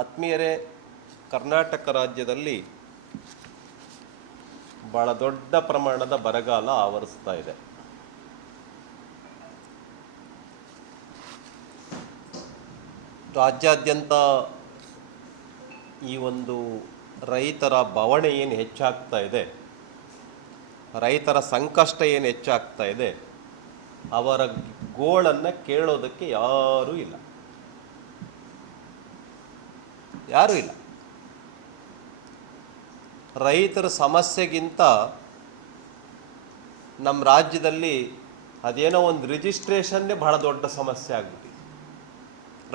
ಆತ್ಮೀಯರೇ, ಕರ್ನಾಟಕ ರಾಜ್ಯದಲ್ಲಿ ಬಹಳ ದೊಡ್ಡ ಪ್ರಮಾಣದ ಬರಗಾಲ ಆವರಿಸ್ತಾ ಇದೆ. ರಾಜ್ಯಾದ್ಯಂತ ಈ ಒಂದು ರೈತರ ಬವಣೆ ಏನು ಹೆಚ್ಚಾಗ್ತಾ ಇದೆ, ರೈತರ ಸಂಕಷ್ಟ ಏನು ಹೆಚ್ಚಾಗ್ತಾ ಇದೆ, ಅವರ ಗೋಳನ್ನು ಕೇಳೋದಕ್ಕೆ ಯಾರೂ ಇಲ್ಲ. ರೈತರ ಸಮಸ್ಯೆಗಿಂತ ನಮ್ಮ ರಾಜ್ಯದಲ್ಲಿ ಅದೇನೋ ಒಂದು ರಿಜಿಸ್ಟ್ರೇಷನ್ನೇ ಬಹಳ ದೊಡ್ಡ ಸಮಸ್ಯೆ ಆಗ್ಬಿಟ್ಟಿದೆ.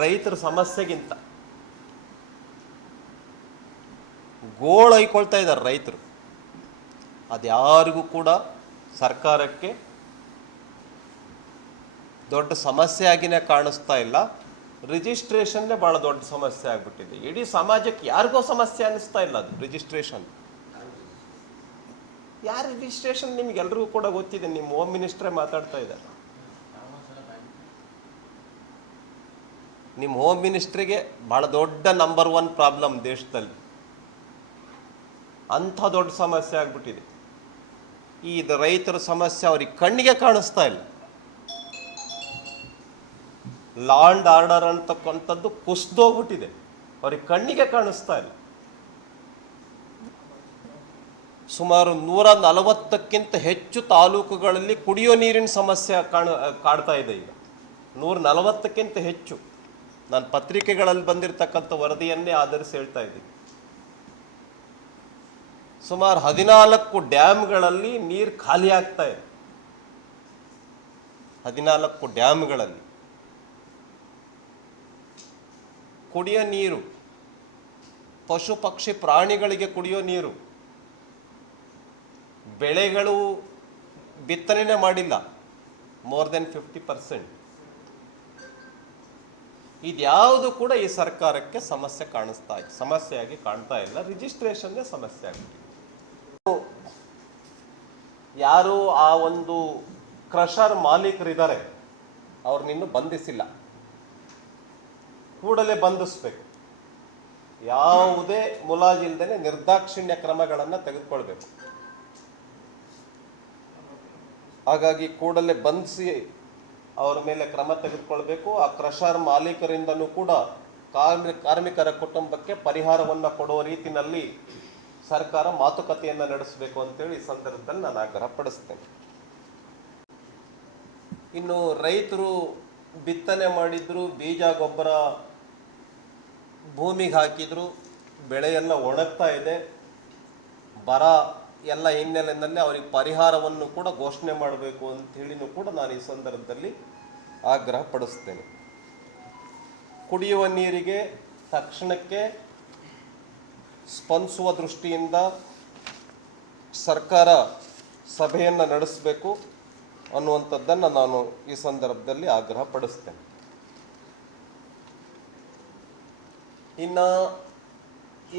ರೈತರ ಸಮಸ್ಯೆಗಿಂತ ಗೋಳು ಹೊಯ್ಕೊಳ್ತಾ ಇದ್ದಾರೆ ರೈತರು. ಅದ್ಯಾರಿಗೂ ಕೂಡ ಸರ್ಕಾರಕ್ಕೆ ದೊಡ್ಡ ಸಮಸ್ಯೆ ಆಗಿನೇ ಕಾಣಿಸ್ತಾ ಇಲ್ಲ. ರಿಜಿಸ್ಟ್ರೇಷನ್ನೇ ಭಾಳ ದೊಡ್ಡ ಸಮಸ್ಯೆ ಆಗ್ಬಿಟ್ಟಿದೆ. ಇಡೀ ಸಮಾಜಕ್ಕೆ ಯಾರಿಗೋ ಸಮಸ್ಯೆ ಅನ್ನಿಸ್ತಾ ಇಲ್ಲ ಅದು ರಿಜಿಸ್ಟ್ರೇಷನ್. ಯಾರು ರಿಜಿಸ್ಟ್ರೇಷನ್ ನಿಮ್ಗೆಲ್ರಿಗೂ ಕೂಡ ಗೊತ್ತಿದೆ. ನಿಮ್ಮ ಹೋಮ್ ಮಿನಿಸ್ಟ್ರೇ ಮಾತಾಡ್ತಾ ಇದ್ದಾರೆ. ನಿಮ್ಮ ಹೋಮ್ ಮಿನಿಸ್ಟ್ರಿಗೆ ಭಾಳ ದೊಡ್ಡ ನಂಬರ್ 1 ಪ್ರಾಬ್ಲಮ್ ದೇಶದಲ್ಲಿ. ಅಂಥ ದೊಡ್ಡ ಸಮಸ್ಯೆ ಆಗ್ಬಿಟ್ಟಿದೆ. ಈ ರೈತರ ಸಮಸ್ಯೆ ಅವ್ರಿಗೆ ಕಣ್ಣಿಗೆ ಕಾಣಿಸ್ತಾ ಇಲ್ಲ. ಲಾ ಅಂಡ್ ಆರ್ಡರ್ ಅಂತಕ್ಕಂಥದ್ದು ಕುಸಿದೋಗ್ಬಿಟ್ಟಿದೆ, ಅವ್ರಿಗೆ ಕಣ್ಣಿಗೆ ಕಾಣಿಸ್ತಾ ಇಲ್ಲ. ಸುಮಾರು 140ಕ್ಕಿಂತ ಹೆಚ್ಚು ತಾಲೂಕುಗಳಲ್ಲಿ ಕುಡಿಯೋ ನೀರಿನ ಸಮಸ್ಯೆ ಕಾಡ್ತಾ ಇದೆ. ಈಗ 140ಕ್ಕಿಂತ ಹೆಚ್ಚು. ನಾನು ಪತ್ರಿಕೆಗಳಲ್ಲಿ ಬಂದಿರತಕ್ಕಂಥ ವರದಿಯನ್ನೇ ಆಧರಿಸಿ ಹೇಳ್ತಾ ಇದ್ದೀನಿ. ಸುಮಾರು 14 ಡ್ಯಾಮ್ಗಳಲ್ಲಿ ನೀರು ಖಾಲಿ ಆಗ್ತಾ ಇದೆ. 14 ಡ್ಯಾಮ್ಗಳಲ್ಲಿ ಕುಡಿಯೋ ನೀರು, ಪಶು ಪಕ್ಷಿ ಪ್ರಾಣಿಗಳಿಗೆ ಕುಡಿಯೋ ನೀರು, ಬೆಳೆಗಳು ಬಿತ್ತನೆ ಮಾಡಿಲ್ಲ, ಮೋರ್ ದೆನ್ 50%. ಇದ್ಯಾವುದು ಕೂಡ ಈ ಸರ್ಕಾರಕ್ಕೆ ಸಮಸ್ಯೆಯಾಗಿ ಕಾಣ್ತಾ ಇಲ್ಲ. ರಿಜಿಸ್ಟ್ರೇಷನ್ನೇ ಸಮಸ್ಯೆ ಆಗಿದೆ. ಯಾರು ಆ ಒಂದು ಕ್ರಷರ್ ಮಾಲೀಕರಿದ್ದಾರೆ, ಅವ್ರನ್ನಿನ್ನೂ ಬಂಧಿಸಿಲ್ಲ. ಕೂಡಲೇ ಬಂಧಿಸಬೇಕು. ಯಾವುದೇ ಮುಲಾಜಿಲ್ದೇನೆ ನಿರ್ದಾಕ್ಷಿಣ್ಯ ಕ್ರಮಗಳನ್ನು ತೆಗೆದುಕೊಳ್ಬೇಕು. ಹಾಗಾಗಿ ಕೂಡಲೇ ಬಂಧಿಸಿ ಅವರ ಮೇಲೆ ಕ್ರಮ ತೆಗೆದುಕೊಳ್ಬೇಕು. ಆ ಕ್ರಷರ್ ಮಾಲೀಕರಿಂದನೂ ಕೂಡ ಕಾರ್ಮಿಕರ ಕುಟುಂಬಕ್ಕೆ ಪರಿಹಾರವನ್ನು ಕೊಡುವ ರೀತಿಯಲ್ಲಿ ಸರ್ಕಾರ ಮಾತುಕತೆಯನ್ನು ನಡೆಸಬೇಕು ಅಂತೇಳಿ ಈ ಸಂದರ್ಭದಲ್ಲಿ ನಾನು ಆಗ್ರಹಪಡಿಸ್ತೇನೆ. ಇನ್ನು ರೈತರು ಬಿತ್ತನೆ ಮಾಡಿದ್ರು, ಬೀಜ ಗೊಬ್ಬರ ಭೂಮಿಗೆ ಹಾಕಿದ್ರು, ಬೆಳೆಯೆಲ್ಲ ಒಣಗ್ತಾ ಇದೆ, ಬರ ಎಲ್ಲ ಹಿನ್ನೆಲೆಯಲ್ಲಿ ಅವರಿಗೆ ಪರಿಹಾರವನ್ನು ಕೂಡ ಘೋಷಣೆ ಮಾಡಬೇಕು ಅಂಥೇಳಿನೂ ಕೂಡ ನಾನು ಈ ಸಂದರ್ಭದಲ್ಲಿ ಆಗ್ರಹ ಪಡಿಸ್ತೇನೆ. ಕುಡಿಯುವ ನೀರಿಗೆ ತಕ್ಷಣಕ್ಕೆ ಸ್ಪಂದಿಸುವ ದೃಷ್ಟಿಯಿಂದ ಸರ್ಕಾರ ಸಭೆಯನ್ನು ನಡೆಸಬೇಕು ಅನ್ನುವಂಥದ್ದನ್ನು ನಾನು ಈ ಸಂದರ್ಭದಲ್ಲಿ ಆಗ್ರಹ ಪಡಿಸ್ತೇನೆ. ಇನ್ನು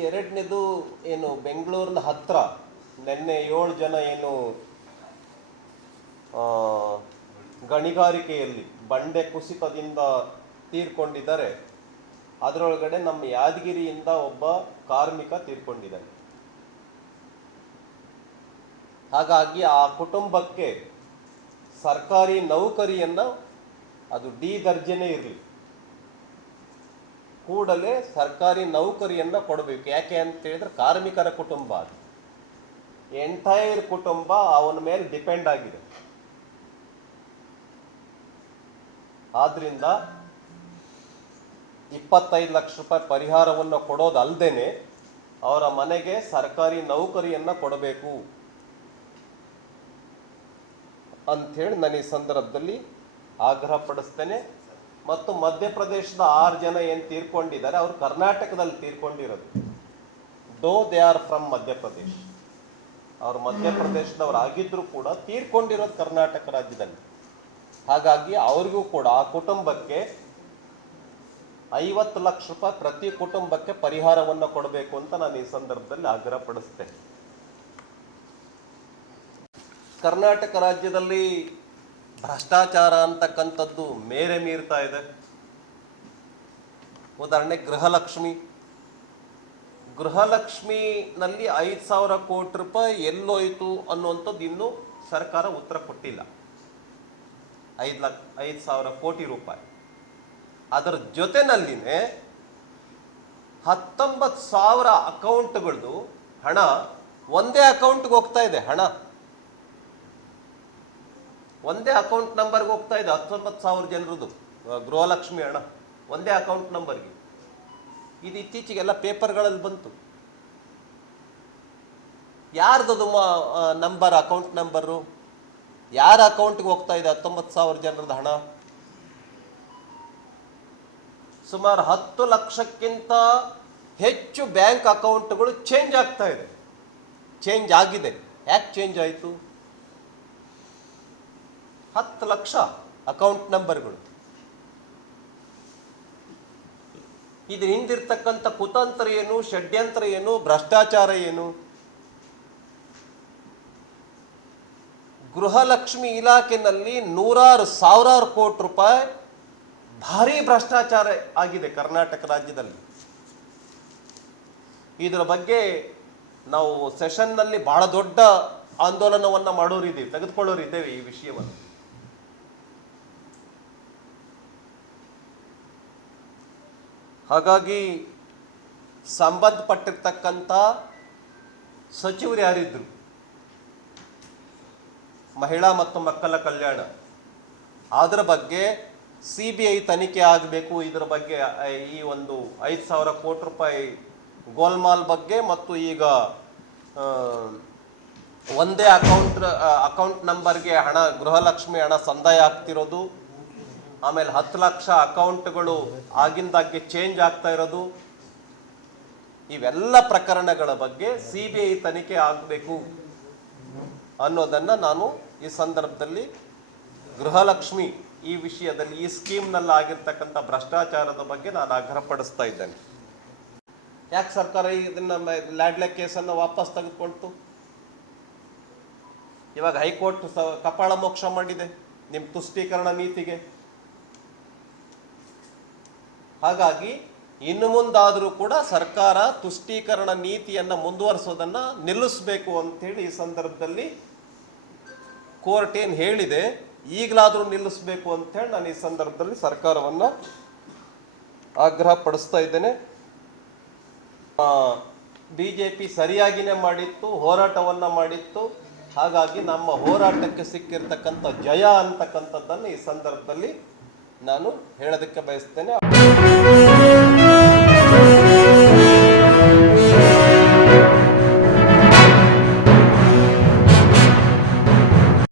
ಎರಡನೇದು ಏನು, ಬೆಂಗಳೂರಿನ ಹತ್ರ ನಿನ್ನೆ 7 ಜನ ಏನು ಗಣಿಗಾರಿಕೆಯಲ್ಲಿ ಬಂಡೆ ಕುಸಿತದಿಂದ ತೀರ್ಕೊಂಡಿದ್ದಾರೆ. ಅದರೊಳಗಡೆ ನಮ್ಮ ಯಾದಗಿರಿಯಿಂದ ಒಬ್ಬ ಕಾರ್ಮಿಕ ತೀರ್ಕೊಂಡಿದ್ದಾನೆ. ಹಾಗಾಗಿ ಆ ಕುಟುಂಬಕ್ಕೆ ಸರ್ಕಾರಿ ನೌಕರಿಯನ್ನು, ಅದು ಡಿ ದರ್ಜೆನೇ ಇರಲಿ, ಕೂಡಲೇ ಸರ್ಕಾರಿ ನೌಕರಿಯನ್ನು ಕೊಡಬೇಕು. ಯಾಕೆ ಅಂತ ಹೇಳಿದ್ರೆ ಕಾರ್ಮಿಕರ ಕುಟುಂಬ, ಅದು ಎಂಟೈರ್ ಕುಟುಂಬ ಅವನ ಮೇಲೆ ಡಿಪೆಂಡ್ ಆಗಿದೆ. ಆದ್ರಿಂದ 25 ಲಕ್ಷ ರೂಪಾಯಿ ಪರಿಹಾರವನ್ನು ಕೊಡೋದಲ್ಲದೇನೆ ಅವರ ಮನೆಗೆ ಸರ್ಕಾರಿ ನೌಕರಿಯನ್ನು ಕೊಡಬೇಕು ಅಂಥೇಳಿ ನಾನು ಈ ಸಂದರ್ಭದಲ್ಲಿ ಆಗ್ರಹ ಪಡಿಸ್ತೇನೆ. ಮತ್ತು ಮಧ್ಯಪ್ರದೇಶದ 6 ಜನ ಏನು ತೀರ್ಕೊಂಡಿದ್ದಾರೆ, ಅವರು ಕರ್ನಾಟಕದಲ್ಲಿ ತೀರ್ಕೊಂಡಿರೋದು. Though they are from Madhya Pradesh, ಅವರು ಮಧ್ಯಪ್ರದೇಶದವ್ರು ಆಗಿದ್ರು ಕೂಡ ತೀರ್ಕೊಂಡಿರೋದು ಕರ್ನಾಟಕ ರಾಜ್ಯದಲ್ಲಿ. ಹಾಗಾಗಿ ಅವ್ರಿಗೂ ಕೂಡ, ಆ ಕುಟುಂಬಕ್ಕೆ 50 ಲಕ್ಷ ರೂಪಾಯಿ ಪ್ರತಿ ಕುಟುಂಬಕ್ಕೆ ಪರಿಹಾರವನ್ನು ಕೊಡಬೇಕು ಅಂತ ನಾನು ಈ ಸಂದರ್ಭದಲ್ಲಿ ಆಗ್ರಹ ಪಡಿಸ್ತೇನೆ. ಕರ್ನಾಟಕ ರಾಜ್ಯದಲ್ಲಿ ಭ್ರಷ್ಟಾಚಾರ ಅಂತಕ್ಕಂಥದ್ದು ಮೇರೆ ಮೀರ್ತಾ ಇದೆ. ಉದಾಹರಣೆ ಗೃಹಲಕ್ಷ್ಮಿ ಗೃಹಲಕ್ಷ್ಮಿನಲ್ಲಿ 5,000 ಕೋಟಿ ರೂಪಾಯಿ ಎಲ್ಲೋಯ್ತು ಅನ್ನುವಂಥದ್ದು ಇನ್ನೂ ಸರ್ಕಾರ ಉತ್ತರ ಕೊಟ್ಟಿಲ್ಲ. 5,000 ಕೋಟಿ ರೂಪಾಯಿ. ಅದರ ಜೊತೆನಲ್ಲಿನೇ 19,000 ಅಕೌಂಟ್ಗಳದ್ದು ಹಣ ಒಂದೇ ಅಕೌಂಟ್ಗೆ ಹೋಗ್ತಾ ಇದೆ. ಹಣ ಒಂದೇ ಅಕೌಂಟ್ ನಂಬರ್ಗೆ ಹೋಗ್ತಾ ಇದೆ. 19,000 ಜನರದ್ದು ಗೃಹಲಕ್ಷ್ಮಿ ಹಣ ಒಂದೇ ಅಕೌಂಟ್ ನಂಬರ್ಗೆ. ಇದು ಇತ್ತೀಚೆಗೆಲ್ಲ ಪೇಪರ್ಗಳಲ್ಲಿ ಬಂತು. ಯಾರ್ದದು ನಂಬರ್, ಅಕೌಂಟ್ ನಂಬರು, ಯಾರ ಅಕೌಂಟ್ಗೆ ಹೋಗ್ತಾ ಇದೆ 19,000 ಜನರದ ಹಣ? ಸುಮಾರು 10 ಲಕ್ಷಕ್ಕಿಂತ ಹೆಚ್ಚು ಬ್ಯಾಂಕ್ ಅಕೌಂಟ್ಗಳು ಚೇಂಜ್ ಆಗ್ತಾ ಇದೆ. ಚೇಂಜ್ ಆಗಿದೆ. ಯಾಕೆ ಚೇಂಜ್ ಆಯಿತು? 10 ಲಕ್ಷ ಅಕೌಂಟ್ ನಂಬರ್ಗಳು. ಇದ್ರ ಹಿಂದಿರ್ತಕ್ಕಂಥ ಕುತಂತ್ರ ಏನು, ಷಡ್ಯಂತ್ರ ಏನು, ಭ್ರಷ್ಟಾಚಾರ ಏನು? ಗೃಹಲಕ್ಷ್ಮಿ ಇಲಾಖೆಯಲ್ಲಿ ಸಾವಿರಾರು ಕೋಟಿ ರೂಪಾಯಿ ಭಾರಿ ಭ್ರಷ್ಟಾಚಾರ ಆಗಿದೆ ಕರ್ನಾಟಕ ರಾಜ್ಯದಲ್ಲಿ. ಇದರ ಬಗ್ಗೆ ನಾವು ಸೆಷನ್ನಲ್ಲಿ ಬಹಳ ದೊಡ್ಡ ಆಂದೋಲನವನ್ನ ತೆಗೆದುಕೊಳ್ಳೋರಿದ್ದೇವೆ ಈ ವಿಷಯವನ್ನು. ಹಾಗಾಗಿ ಸಂಬಂಧಪಟ್ಟಿರ್ತಕ್ಕಂಥ ಸಚಿವರು ಯಾರಿದ್ರು, ಮಹಿಳಾ ಮತ್ತು ಮಕ್ಕಳ ಕಲ್ಯಾಣ, ಅದರ ಬಗ್ಗೆ CBI ತನಿಖೆ ಆಗಬೇಕು. ಇದರ ಬಗ್ಗೆ ಈ ಒಂದು 5,000 ಕೋಟಿ ರೂಪಾಯಿ ಗೋಲ್ಮಾಲ್ ಬಗ್ಗೆ ಮತ್ತು ಈಗ ಒಂದೇ ಅಕೌಂಟ್ ನಂಬರ್ಗೆ ಹಣ, ಗೃಹಲಕ್ಷ್ಮಿ ಹಣ ಸಂದಾಯ ಆಗ್ತಿರೋದು, ಆಮೇಲೆ 10 ಲಕ್ಷ ಅಕೌಂಟ್ಗಳು ಆಗಿಂದಾಗ್ಗೆ ಚೇಂಜ್ ಆಗ್ತಾ ಇರೋದು, ಇವೆಲ್ಲ ಪ್ರಕರಣಗಳ ಬಗ್ಗೆ CBI ತನಿಖೆ ಆಗಬೇಕು ಅನ್ನೋದನ್ನ ನಾನು ಈ ಸಂದರ್ಭದಲ್ಲಿ ಗೃಹಲಕ್ಷ್ಮಿ ಈ ವಿಷಯದಲ್ಲಿ, ಈ ಸ್ಕೀಮ್ನಲ್ಲಿ ಆಗಿರ್ತಕ್ಕಂಥ ಭ್ರಷ್ಟಾಚಾರದ ಬಗ್ಗೆ ನಾನು ಆಗ್ರಹಪಡಿಸ್ತಾ ಇದ್ದೇನೆ. ಯಾಕೆ ಸರ್ಕಾರ ಇದನ್ನ ಲ್ಯಾಡ್ಲೆ ಕೇಸನ್ನು ವಾಪಸ್ ತೆಗೆದುಕೊಳ್ತು? ಇವಾಗ ಹೈಕೋರ್ಟ್ ಕಪಾಳ ಮೋಕ್ಷ ಮಾಡಿದೆ ನಿಮ್ಮ ತುಷ್ಟೀಕರಣ ನೀತಿಗೆ. ಹಾಗಾಗಿ ಇನ್ನು ಮುಂದಾದರೂ ಕೂಡ ಸರ್ಕಾರ ತುಷ್ಟೀಕರಣ ನೀತಿಯನ್ನು ಮುಂದುವರಿಸೋದನ್ನ ನಿಲ್ಲಿಸಬೇಕು ಅಂತೇಳಿ ಈ ಸಂದರ್ಭದಲ್ಲಿ ಕೋರ್ಟ್ ಏನು ಹೇಳಿದೆ, ಈಗಲಾದರೂ ನಿಲ್ಲಿಸಬೇಕು ಅಂತೇಳಿ ನಾನು ಈ ಸಂದರ್ಭದಲ್ಲಿ ಸರ್ಕಾರವನ್ನು ಆಗ್ರಹ ಪಡಿಸ್ತಾ ಇದ್ದೇನೆ. BJP ಸರಿಯಾಗಿನೇ ಮಾಡಿತ್ತು, ಹೋರಾಟವನ್ನು ಮಾಡಿತ್ತು. ಹಾಗಾಗಿ ನಮ್ಮ ಹೋರಾಟಕ್ಕೆ ಸಿಕ್ಕಿರ್ತಕ್ಕಂಥ ಜಯ ಅಂತಕ್ಕಂಥದ್ದನ್ನು ಈ ಸಂದರ್ಭದಲ್ಲಿ ನಾನು ಹೇಳೋದಕ್ಕೆ ಬಯಸ್ತೇನೆ.